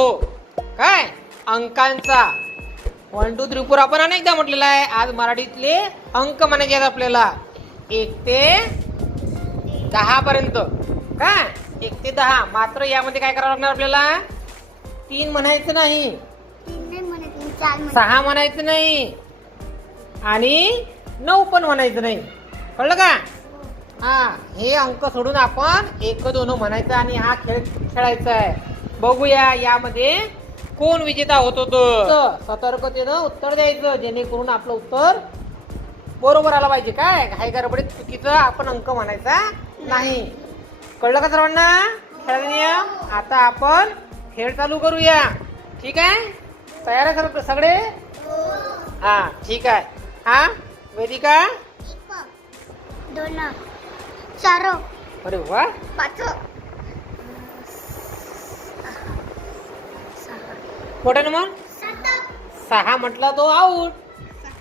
आहो काय अंकांचा 1 2 3 4 आपण अनेकदा म्हटलेला आहे. आज मराठीतले अंक म्हणायचे आहेत आपल्याला 1 ते 10 पर्यंत. काय 1 ते 10. मात्र यामध्ये काय करावं लागणार आपल्याला 3 म्हणायचं नाही, 6 म्हणायचं नाही आणि 9 पण म्हणायचं नाही. कळलं का? हा, हे अंक सोडून आपण 1 2 म्हणायचं आणि हा खेळ खेळायचा आहे. बघूया यामध्ये कोण विजेता होतो. सतर्कतेनं उत्तर द्यायचं जेणेकरून आपलं उत्तर बरोबर आलं पाहिजे. काय घाई गडबडीत चुकीचं आपण अंक म्हणायचा नाही. कळलं का सर्वांना खेळाचा नियम? आता आपण खेळ चालू करूया. ठीक आहे? तयार आहे सगळे? हा ठीक आहे. हा वेदिका 2 4 अरे वा 5 मोठा नंबर 6 म्हटला तो आऊट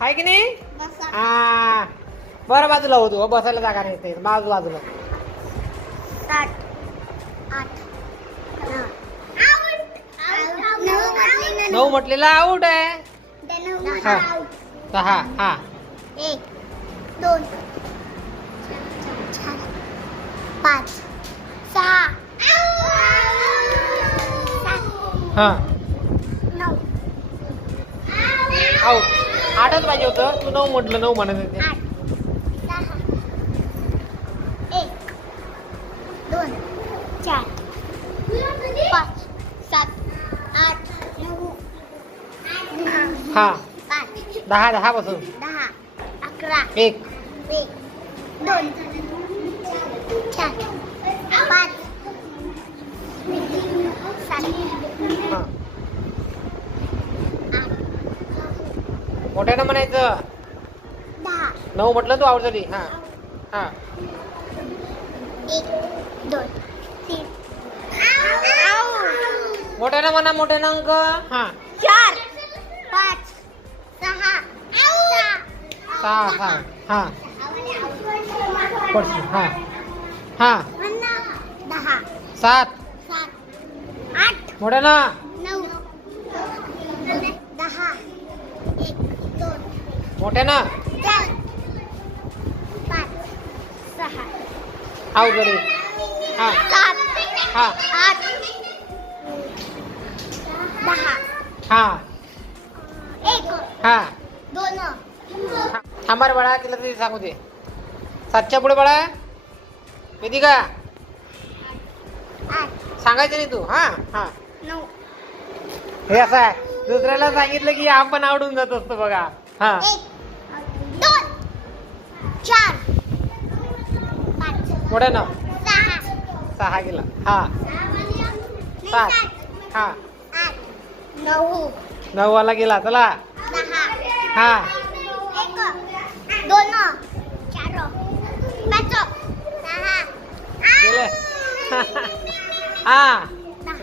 आहे की नाही? हा बरं बाजूला होतो बसायला जागा नाही ते बाजूला 7 8 9 म्हटलेला आऊट आहे. हा 6 हा 1 2 4 5 6 हा 9 आऊट 8च पाहिजे होतं. तू 9 म्हटलं 9 म्हणत होते. 8 10 1 2 4 5 7 8 9 हा 5 10 पासून 10 11 1 1 2 4 5 7 हा 8 मोठ्यानं म्हणायचं. 10 9 म्हटलं तू आऊट झाली. हा हा 1 2 3 मोठ्यानं म्हणा मोठ्यानं अंक. हा 4 5 6 6 हा पडशील. हा हा 10 7 8 मोठ्यानं 9 10 1 2 मोठ्यानं 4 5 6 आऊट झाली. हा 7 हा 8 10 हा 1 हा 2 थांबा रे बाळा तिला तरी सांगू दे. 7च्या पुढे बाळा वेदिका 8 सांगायचं नाही तू. हा हा 9 हे असं आहे दुसऱ्याला सांगितलं की आपण आवडून जात असतो बघा. हा 1 2 4 5 मोठ्यानं 6 6 गेला. हा 7 हा 8 9 9 वाला गेला. चला 10 हा 1 2 4 5 6 गेले. हा 10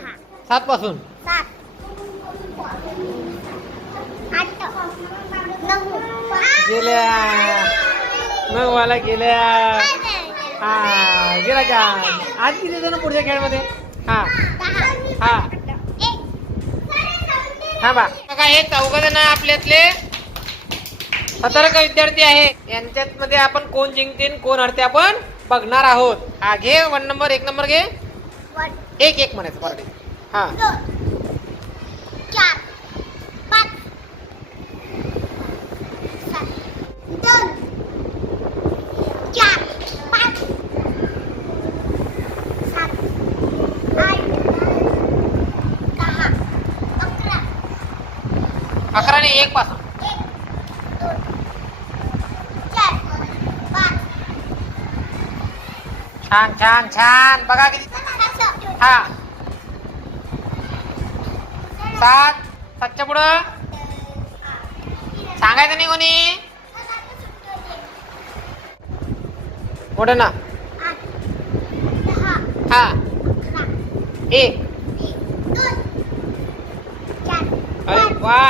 7 पासून 7 8 9 गेल्या. 9 वाला गेल्या. हा गेला छान. आज किती जण पुढच्या खेळामध्ये? हा 10 हा 1 हा बा बघा हे 4 जण आपल्यातले सतर्क विद्यार्थी आहे. यांच्यात मध्ये आपण कोण जिंकते कोण हरते आपण बघणार आहोत. हा घे 1 नंबर 1 नंबर घे. 1 1 म्हणायचं मराठी. हा 2 4 5 7 2 4 5 7 8 10 11 11 आणि 1 पासून 1 2 4 5 छान छान छान. बघा किती. 6 हा 7 7च्या पुढं सांगायचं नाही कोणी. मोठं ना 8 10 हा 11 1 2 4 अरे वा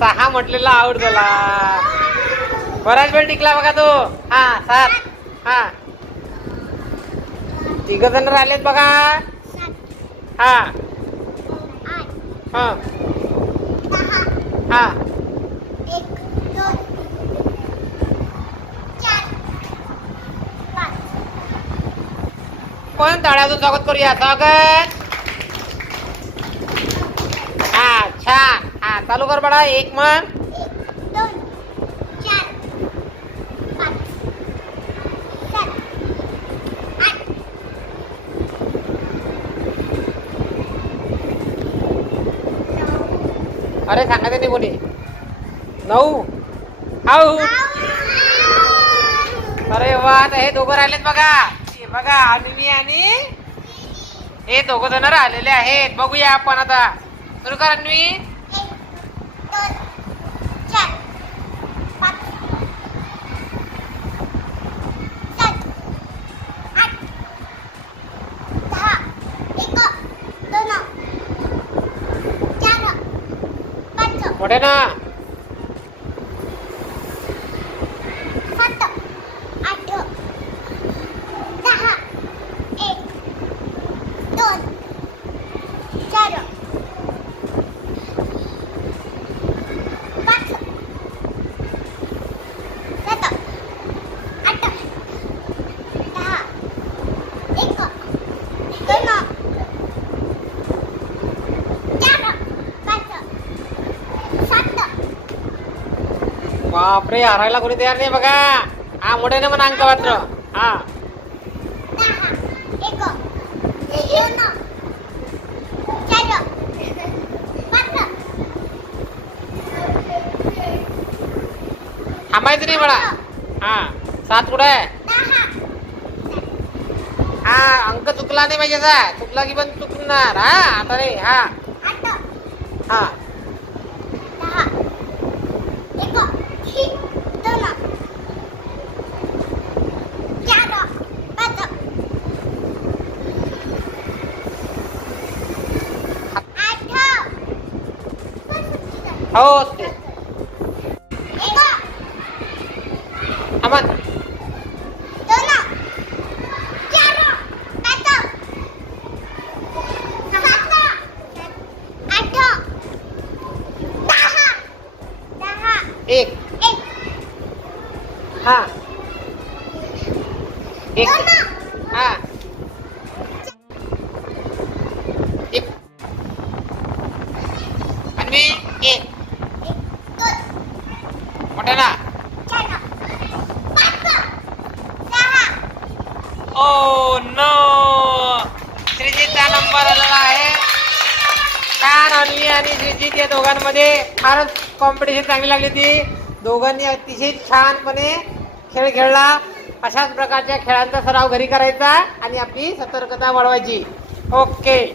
6 म्हटलेला आऊट झाला. बराच वेळ टिकला बघा तो. हा 7 हा 3 जण राहिलेत बघा. 7 हा हा 10 हा 1 2 4 5 पण टाळ्यातून स्वागत करूया. स्वागत. हा छान. हा चालू कर बाळा. एक म्हण. 1 2 4 5 7 8 अरे सांगायचं नाही कोणी. 9 आऊ. अरे वा. आता हे दोघं राहिलेत बघा. हे बघा अन्वी आणि हे दोघं जण राहिलेले आहेत. बघूया आपण आता. सुरू कर अन्वी. 1 2 4 5 7 8 10 1 2 4 5 मोठे ना. 7 8 10 1 2 4 5 7 8 10 1 2 4 5 7 बापरे हरायला कोणी तयार नाही बघा. हा मोठ्याने म्हणा अंक मात्र. हा 10 1 2 4 5 थांबायचं नाही बाळा. हा 7 कुठं आहे. 10 हा अंक चुकला नाही पाहिजे असा. चुकला की पण चुकणार. हा आता नाही. हा 8 हा 10 1 2 4 5 8 हो ते 1 थांबा. 2 4 5 7 8 10 एक 1 हा एक 2 हा एक अन्वी एक 2 मोठ्या ना. 4 5 6 ओ नो. श्रीजीतचा नंबर आलेला आहे. छान. अन्वी आणि श्रीजीत या दोघांमध्ये फारच कॉम्पिटिशन चांगली लागली होती. दोघांनी अतिशय छानपणे खेळ खेळला. अशाच प्रकारच्या खेळांचा सराव घरी करायचा आणि आपली सतर्कता वाढवायची. ओके.